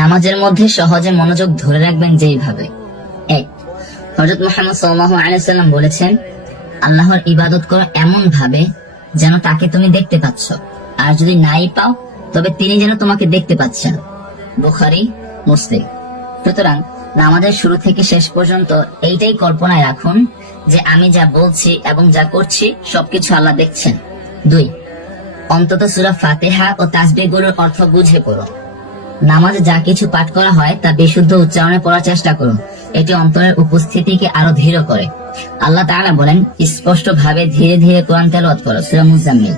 নামাজের মধ্যে সহজে মনোযোগ ধরে রাখবেন যেইভাবে এক হজরত মোহাম্মদ আলাইসাল্লাম বলেছেন, আল্লাহর ইবাদত করো এমন ভাবে যেন তাকে তুমি দেখতে পাচ্ছ। আর যদি নাই পাও, তবে তিনি যেন তোমাকে দেখতে পাচ্ছেন। বুখারি, মুসলিম। সুতরাং নামাজের শুরু থেকে শেষ পর্যন্ত এইটাই কল্পনায় রাখুন যে আমি যা বলছি এবং যা করছি, সবকিছু আল্লাহ দেখছেন। দুই, অন্তত সুরা ফাতেহা ও তাসবিগুলোর অর্থ বুঝে পড়ো। নামাজে যা কিছু পাঠ করা হয় তা বিশুদ্ধ উচ্চারণে পড়ার চেষ্টা করুন। এটি অন্তরের উপস্থিতিকে আরও ধীর করে। আল্লাহ তাআলা বলেন স্পষ্ট ভাবে ধীরে ধীরে কোরআন তেলাওয়াত করো, সূরা মুজাম্মিল।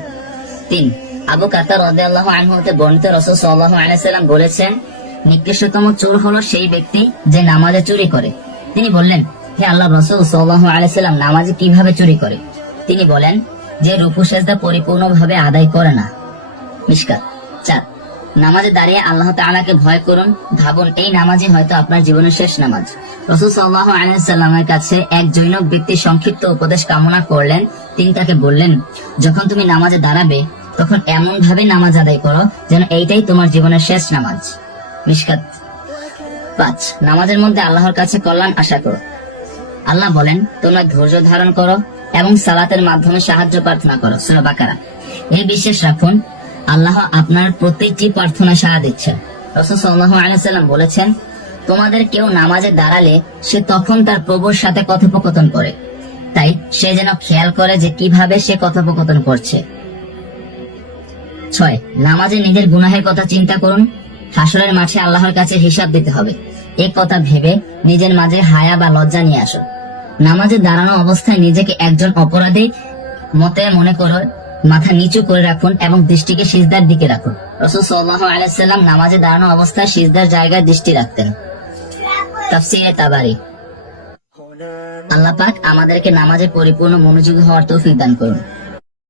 আবু কাতার রাদিয়াল্লাহু আনহু হতে বর্ণিত রাসূল সাল্লাল্লাহু আলাইহি বলেছেন, নিকৃষ্টতম চোর হলো সেই ব্যক্তি যে নামাজে চুরি করে। তিনি বললেন, হে আল্লাহ রসুল সাল্লাল্লাহু আলাইহি সাল্লাম নামাজে কীভাবে চুরি করে? তিনি বলেন, যে রুকু সেজদা পরিপূর্ণভাবে আদায় করে না। মিশকাত। চার নামাজে দাঁড়িয়ে আল্লাহ তাআলাকে ভয় করুন, ভাবুন, এই নামাজই হয়তো আপনার জীবনের শেষ নামাজ। রসুল সাল্লাহ আলাইসাল্লামের কাছে এক জৈনক ব্যক্তি সংক্ষিপ্ত উপদেশ কামনা করলেন। তিনি তাকে বললেন, যখন তুমি নামাজে দাঁড়াবে, তখন এমন ভাবে নামাজ আদায় করো যেন এইটাই তোমার জীবনের শেষ নামাজ। মিশকাত পাঁচ, নামাজের মধ্যে আল্লাহর কাছে কল্যাণ আশা করো। আল্লাহ বলেন, তোমরা ধৈর্য ধারণ করো এবং সালাতের মাধ্যমে সাহায্য প্রার্থনা করো। সুরা বাকারা। এই বিশ্বাস রাখুন আল্লাহ আপনার প্রত্যেকটি প্রার্থনা সাড়া দিচ্ছেন রসুল সাল্লাহ আলাইসাল্লাম বলেছেন, তোমাদের কেউ নামাজে দাঁড়ালে সে তখন তার প্রভুর সাথে কথোপকথন করে। তাই সে যেন খেয়াল করে যে কীভাবে সে কথোপকথন করছে। ছয়, নামাজে নিজের গুনাহের কথা চিন্তা করুন। হাসরের মাঠে আল্লাহর কাছে হিসাব দিতে হবে। এ কথা ভেবে নিজের মাঝে হায়া বা লজ্জা নিয়ে আসো নামাজে দাঁড়ানো অবস্থায় নিজেকে একজন অপরাধী মতে মনে করো মাথা নিচু করে রাখুন এবং দৃষ্টিকে সিজদার দিকে রাখুন। রসুল সাল্লাহ আলাইসাল্লাম নামাজে দাঁড়ানো অবস্থায় সিজদার জায়গায় দৃষ্টি রাখতেন। তাফসিরে তাবারি। আল্লাহ পাক আমাদেরকে নামাজে পরিপূর্ণ মনোযোগী হওয়ার তৌফিক দান করুন।